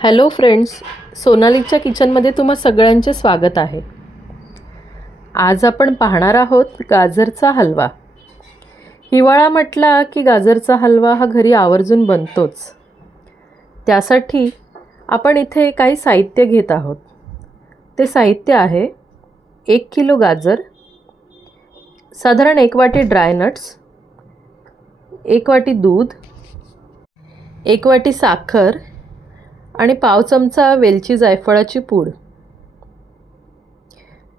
Hello friends, सोनालीच्या किचनमध्ये तुम्हा सगळ्यांचे स्वागत आहे. आज आपण पाहणार आहोत गाजरचा हलवा. हिवाळा म्हटला की गाजरचा हलवा हा घरी आवर्जून बनतोच. त्यासाठी आपण इथे काही साहित्य घेत आहोत. ते साहित्य आहे 1 किलो गाजर, साधारण 1 वाटी ड्राय नट्स, 1 वाटी दूध, 1 वाटी साखर आणि पाव चमचा वेलची जायफळाची पूड.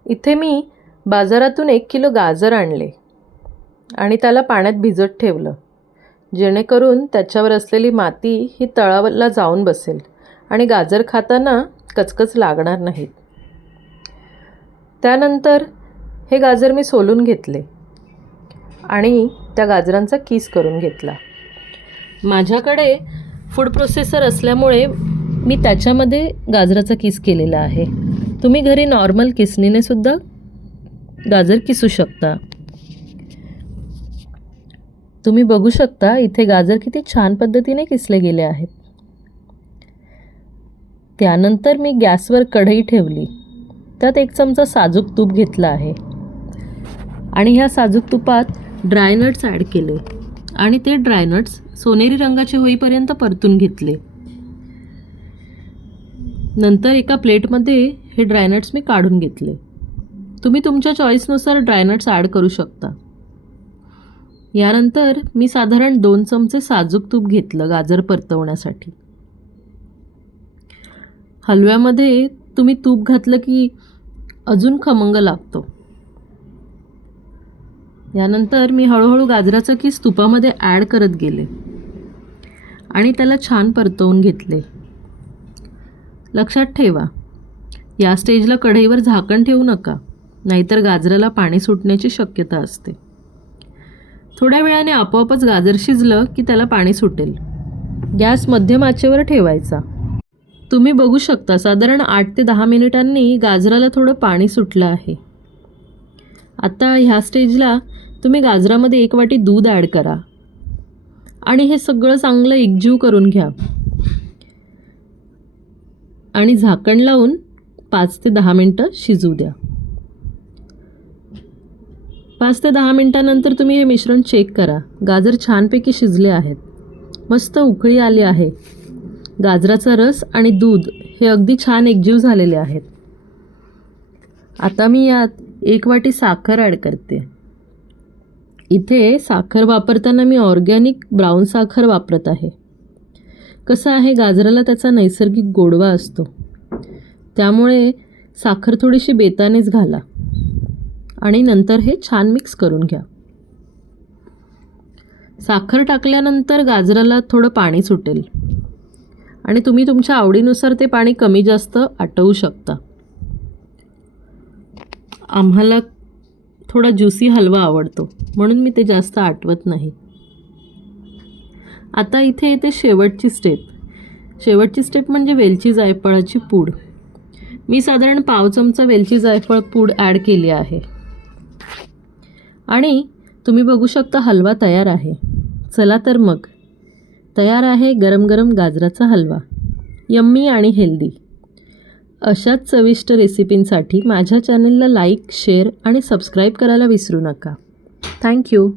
इथे मी बाजारातून 1 किलो गाजर आणले आणि त्याला पाण्यात भिजत ठेवलं, जेणेकरून त्याच्यावर असलेली माती ही तळाला जाऊन बसेल आणि गाजर खाताना कचकच लागणार नाहीत. त्यानंतर हे गाजर मी सोलून घेतले आणि त्या गाजरांचा किस करून घेतला. माझ्याकडे फूड प्रोसेसर असल्यामुळे मी त्याच्यामध्ये गाजराचा किस केलेला आहे. तुम्ही घरी नॉर्मल किसणीने सुद्धा गाजर किसू शकता. तुम्ही बघू शकता इथे गाजर किती छान पद्धतीने किसले गेले आहेत. त्यानंतर मी गॅसवर कढई ठेवली. त्यात 1 चमचा साजूक तूप घेतला आहे आणि ह्या साजूक तुपात ड्राय नट्स ॲड केले आणि ते ड्राय नट्स सोनेरी रंगाचे होईपर्यंत परतून घेतले. नंतर एका प्लेटमध्ये हे ड्रायनट्स मी काढून घेतले. तुम्ही तुमच्या चॉईसनुसार ड्रायनट्स ॲड करू शकता. यानंतर मी साधारण 2 चमचे साजूक तूप घेतलं गाजर परतवण्यासाठी. हलव्यामध्ये तुम्ही तूप घातलं की अजून खमंग लागतो. यानंतर मी हळूहळू गाजराचा किस तुपामध्ये ॲड करत गेले आणि त्याला छान परतवून घेतले. लक्षात ठेवा, या स्टेजला कढईवर झाकण ठेवू नका, नाहीतर गाजराला पाणी सुटण्याची शक्यता असते. थोड्या वेळाने आपोआपच गाजर शिजलं की त्याला पाणी सुटेल. गॅस मध्यम आचेवर ठेवायचा. तुम्ही बघू शकता साधारण 8 ते 10 मिनिटांनी गाजराला थोडं पाणी सुटलं आहे. आता ह्या स्टेजला तुम्ही गाजरामध्ये 1 वाटी दूध ॲड करा आणि हे सगळं चांगलं एकजीव करून घ्या आणि झाकण लावून 5 ते 10 मिनटं शिजू द्या. 5 ते 10 मिनटानंतर तुम्ही हे मिश्रण चेक करा. गाजर छानपैकी शिजले आहेत. मस्त उकळी आली आहे. गाजराचा रस आणि दूध हे अगदी छान एकजीव झालेले आहेत. आता मी यात 1 वाटी साखर ॲड करते. इथे साखर वापरताना मी ऑर्गॅनिक ब्राऊन साखर वापरत आहे. कसं आहे, गाजराला त्याचा नैसर्गिक गोडवा असतो, त्यामुळे साखर थोडीशी बेतानेच घाला आणि नंतर हे छान मिक्स करून घ्या. साखर टाकल्यानंतर गाजराला थोडं पाणी सुटेल आणि तुम्ही तुमच्या आवडीनुसार ते पाणी कमी जास्त आटवू शकता. आम्हाला थोडा ज्युसी हलवा आवडतो म्हणून मी ते जास्त आटवत नाही. आता इथे येते शेवटची स्टेप म्हणजे वेलची जायफळाची पूड. मी साधारण पाव चमचा वेलची जायफळ पूड ॲड केली आहे आणि तुम्ही बघू शकता हलवा तयार आहे. चला तर मग, तयार आहे गरम गरम गाजराचा हलवा. यम्मी आणि हेल्दी. अशाच चविष्ट रेसिपींसाठी माझ्या चॅनलला लाईक, शेअर आणि सबस्क्राईब करायला विसरू नका. थँक्यू.